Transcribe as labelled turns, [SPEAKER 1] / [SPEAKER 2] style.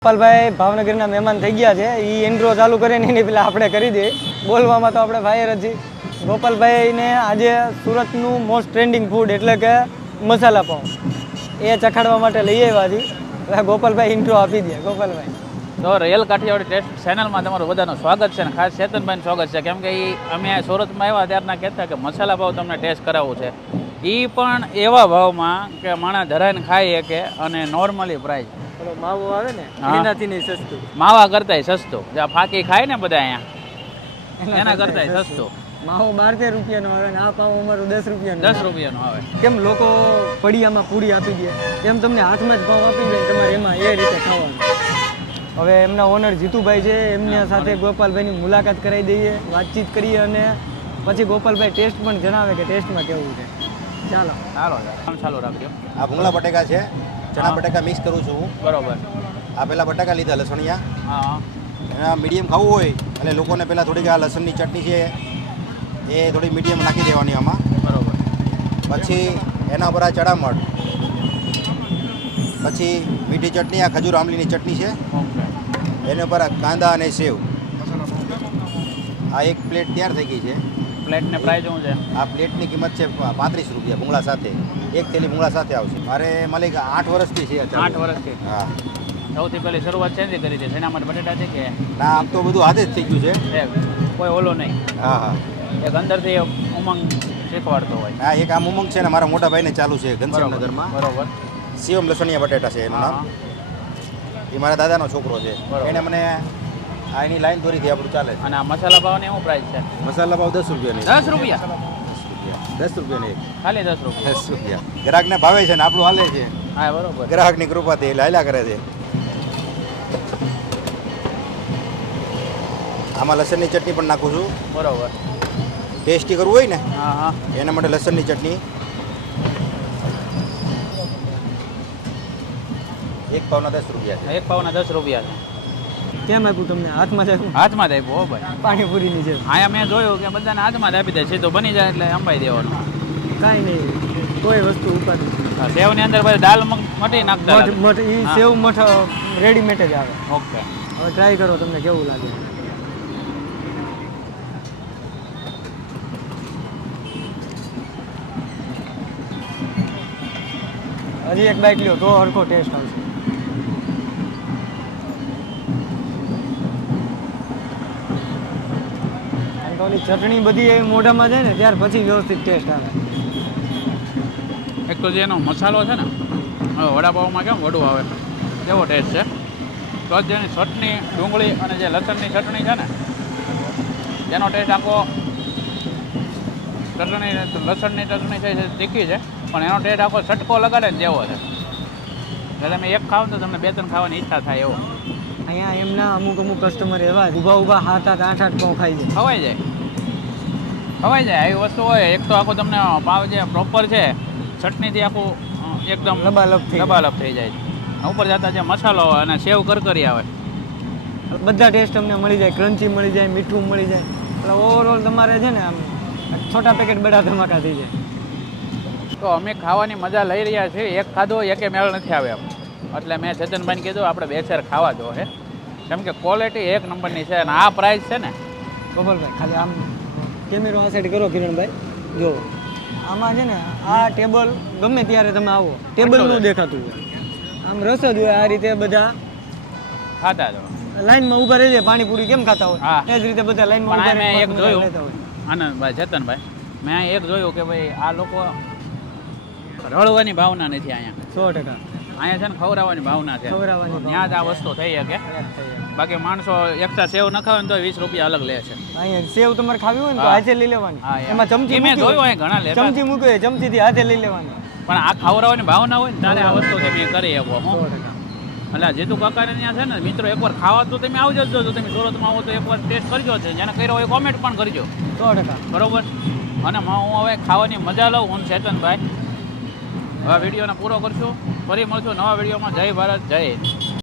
[SPEAKER 1] ગોપાલભાઈ ભાવનગરના મહેમાન થઈ ગયા છે. એ ઇન્ટ્રો ચાલુ કરે ને એની પહેલાં આપણે કરી દઈએ. બોલવામાં તો આપણે ફાયર જ છીએ. ગોપાલભાઈને આજે સુરતનું મોસ્ટ ટ્રેન્ડિંગ ફૂડ એટલે કે મસાલા પાઉં એ ચખાડવા માટે લઈ આવ્યા છીએ. ગોપાલભાઈ ઇન્ટ્રો આપી દે. ગોપાલભાઈ
[SPEAKER 2] તો રિયલ કાઠિયાવાડી ટેસ્ટ ચેનલમાં તમારું બધાનું સ્વાગત છે, અને ખાસ ચેતનભાઈનું સ્વાગત છે, કેમ કે અમે સુરતમાં આવ્યા ત્યારના કહેતા કે મસાલા પાઉં તમને ટેસ્ટ કરાવવું છે. એ પણ એવા ભાવમાં કે માણસ ધરાઈને ખાઈ શકે અને નોર્મલી પ્રાઇસ.
[SPEAKER 1] માવો આવે ને એનાથી નહીં સસ્તું,
[SPEAKER 2] માવા કરતાંય સસ્તું. જે ફાંકી ખાય ને બધા અહીંયા એના કરતાંય સસ્તું.
[SPEAKER 1] માવો 12 રૂપિયાનો આવે ને આ પાઉં અમારું 10 રૂપિયાનું.
[SPEAKER 2] 10 રૂપિયાનો આવે.
[SPEAKER 1] કેમ લોકો પડિયામાં પૂરી આપી દે એમ તમને હાથમાં જ પાઉં આપી દે, તમારે એમાં એ રીતે ખાવાનું. હવે એમના ઓનર જીતુભાઈ છે, એમની સાથે ગોપાલભાઈની મુલાકાત કરાવી દઈએ, વાતચીત કરીએ અને પછી ગોપાલભાઈ ટેસ્ટ પણ જણાવે કે ટેસ્ટમાં કેવું છે. ચાલો
[SPEAKER 2] ચાલુ રાખજો.
[SPEAKER 3] આ ભૂંગળા બટેકા છે, ચણા બટેકા મિક્સ કરું છું હું.
[SPEAKER 2] બરોબર.
[SPEAKER 3] આ પહેલાં બટાકા લીધા લસણિયા.
[SPEAKER 2] હા.
[SPEAKER 3] એના મીડિયમ ખાવું હોય એટલે લોકોને પહેલાં થોડીક આ લસણની ચટણી છે એ થોડી મીડિયમ નાખી દેવાની આમાં.
[SPEAKER 2] બરોબર.
[SPEAKER 3] પછી એના ઉપર આ ચણામઠ, પછી મીઠી ચટણી, આ ખજૂર આમલીની ચટણી છે.
[SPEAKER 2] ઓકે.
[SPEAKER 3] એના ઉપર આ કાંદા અને સેવ. આ એક પ્લેટ તૈયાર થઈ ગઈ છે.
[SPEAKER 2] પ્લેટને પ્રાઇસ શું છે?
[SPEAKER 3] આ પ્લેટની કિંમત છે 35 રૂપિયા ભૂંગળા સાથે. એક થેલી ભૂંગળા સાથે આવશે. મારે માલિક 8 વર્ષથી છે.
[SPEAKER 2] 8 વર્ષથી.
[SPEAKER 3] હા.
[SPEAKER 2] સૌથી પહેલી શરૂઆત છે કરી છે એના માટે બટેટા છે કે
[SPEAKER 3] ના, આમ તો બધું હાથે જ થઈ ગયું છે.
[SPEAKER 2] કોઈ ઓલો નહીં.
[SPEAKER 3] હા હા.
[SPEAKER 2] એક અંદરથી ઉમંગ શીખવાડતો હોય.
[SPEAKER 3] હા, એક આમ ઉમંગ છે ને મારા મોટા ભાઈને ચાલુ છે ઘનશ્યામનગરમાં.
[SPEAKER 2] બરોબર.
[SPEAKER 3] શિવમ લસણિયા બટેટા છે એનું નામ. એ મારા દાદાનો છોકરો છે. એને મને આ એની લાઈન દોરીથી આપણું ચાલે છે.
[SPEAKER 2] અને આ મસાલા પાવની શું પ્રાઇસ છે?
[SPEAKER 3] મસાલા પાવ 10 રૂપિયાની.
[SPEAKER 2] 10 રૂપિયા?
[SPEAKER 3] 10 રૂપિયાની એક.
[SPEAKER 2] ખાલી 10 રૂપિયા.
[SPEAKER 3] 10 રૂપિયા. ગ્રાહકને ભાવે છે ને આપણું હાલે છે.
[SPEAKER 2] હા, બરોબર.
[SPEAKER 3] ગ્રાહકની કૃપાથી એટલે હાલ્યા કરે છે. આમાં લસણની ચટણી પણ નાખું છું.
[SPEAKER 2] બરોબર.
[SPEAKER 3] ટેસ્ટી કરવું હોય ને
[SPEAKER 2] હા હા,
[SPEAKER 3] એના માટે લસણની ચટણી. એક પાવના 10 રૂપિયા છે.
[SPEAKER 2] એક પાવના 10 રૂપિયા છે.
[SPEAKER 1] કેમ આપ્યું તમને? હાથમાં જ આપ્યું?
[SPEAKER 2] હાથમાં જ આપ્યું. હો ભાઈ,
[SPEAKER 1] પાણીપુરીની છે.
[SPEAKER 2] અહીંયા મેં જોયું કે બધાને હાથમાં જ આપી દે, સીધું બની જાય એટલે અંબાઈ દેવાનું.
[SPEAKER 1] કાંઈ નહીં, કોઈ વસ્તુ ઉપાડી.
[SPEAKER 2] સેવની અંદર પછી દાલ મટી નાખતા લાગે.
[SPEAKER 1] મઠ એ સેવ મઠ રેડીમેડ જ આવે.
[SPEAKER 2] ઓકે.
[SPEAKER 1] હવે ટ્રાય કરો, તમને કેવું લાગે. હજી એક બાઈટ લ્યો તો હરખો ટેસ્ટ આવશે. અને તો ઓલી ચટણી બધી એવી મોઢામાં જાય ને ત્યાર પછી વ્યવસ્થિત ટેસ્ટ આવે.
[SPEAKER 2] એક તો જે એનો મસાલો છે ને, હવે વડાપાઉંમાં કેમ વડું આવે એવો ટેસ્ટ છે. તો જ જેની ચટણી, ડુંગળી અને જે લસણની ચટણી છે ને એનો ટેસ્ટ આખો ચટણી, લસણની ચટણી છે તીખી છે, પણ એનો ટેસ્ટ આખો છટકો લગાડે ને જેવો છે. એટલે તમે એક ખાવ તો તમને 2-3 ખાવાની ઈચ્છા થાય એવો.
[SPEAKER 1] અહીંયા એમના અમુક કસ્ટમર એવા ઊભા 7-8 પાઉં ખાઈ જાય.
[SPEAKER 2] ખવાઈ જાય. આવી વસ્તુ હોય. એક તો આખું તમને પાવ જે પ્રોપર છે ચટણીથી આખું એકદમ
[SPEAKER 1] લબાલબ
[SPEAKER 2] થઈ જાય. ઉપર જતા જે મસાલો હોય અને સેવ કરકરી આવે,
[SPEAKER 1] બધા ટેસ્ટ તમને મળી જાય. ક્રન્ચી મળી જાય, મીઠું મળી જાય. એટલે ઓવરઓલ તમારે છે ને આમ છોટા પેકેટ બડા ધમાકા થઈ જાય.
[SPEAKER 2] તો અમે ખાવાની મજા લઈ રહ્યા છીએ. એક ખાધો એકે મેળ નથી આવે એમ. એટલે મેં ચેતનભાઈને કીધું આપણે 2-4 ખાવા જો છે, કેમ કે ક્વોલિટી એક નંબરની છે. અને આ પ્રાઇસ છે ને
[SPEAKER 1] ગોપાલભાઈ, ખાલી આમ કેમેરો આ સાઈડ કરો કિરણભાઈ, જો આમાં છે ને આ ટેબલ ગમે ત્યારે તમે આવો ટેબલનું દેખાતું હોય. આમ રસ જ હોય. આ રીતે બધા
[SPEAKER 2] ખાતા જો
[SPEAKER 1] લાઈનમાં ઊભા રહી જાય. પાણીપુરી કેમ ખાતા હોય
[SPEAKER 2] હા,
[SPEAKER 1] એ જ રીતે બધા લાઈનમાં ઊભા
[SPEAKER 2] મેં એક
[SPEAKER 1] રહીને
[SPEAKER 2] જોયું
[SPEAKER 1] લેતા હોય.
[SPEAKER 2] આનંદભાઈ, ચેતનભાઈ, મેં એક જોયું કે ભાઈ આ લોકો રળવાની ભાવના નથી અહીંયા.
[SPEAKER 1] 100%.
[SPEAKER 2] અહીંયા છે ને ખવડાવવાની ભાવના છે.
[SPEAKER 1] ખવડાવવાની
[SPEAKER 2] ત્યાં જ આ વસ્તુ થઈ શકે. બાકી માણસો એક્સ્ટ્રા સેવ ન ખાવે ને તો 20 રૂપિયા અલગ લે છે.
[SPEAKER 1] અહીંયા સેવ તમારે ખાવી હોય ને તો હાથે લઈ લેવાની. એમાં ચમચી
[SPEAKER 2] મેં જોયું હોય ઘણા લેતા.
[SPEAKER 1] ચમચી મૂકે ચમચીથી હાથે લઈ લેવાની.
[SPEAKER 2] પણ આ ખવડાવવાની ભાવના હોય ને ત્યારે આ વસ્તુ તમે કરી શકો.
[SPEAKER 1] 100%.
[SPEAKER 2] એટલે જીતુ કાકાને ત્યાં છે ને મિત્રો, એકવાર ખાવા તો તમે આવજો જ. જો તમે સુરતમાં આવો તો એકવાર ટેસ્ટ કરજો છે. જેને કર્યો હોય કોમેન્ટ પણ કરજો.
[SPEAKER 1] 100%.
[SPEAKER 2] બરોબર. અને હું હવે ખાવાની મજા લઉં. હું ચેતનભાઈ હવે વિડીયોને પૂરો કરશું. ફરી મળશું નવા વિડીયોમાં. જય ભારત, જય હિન્દ.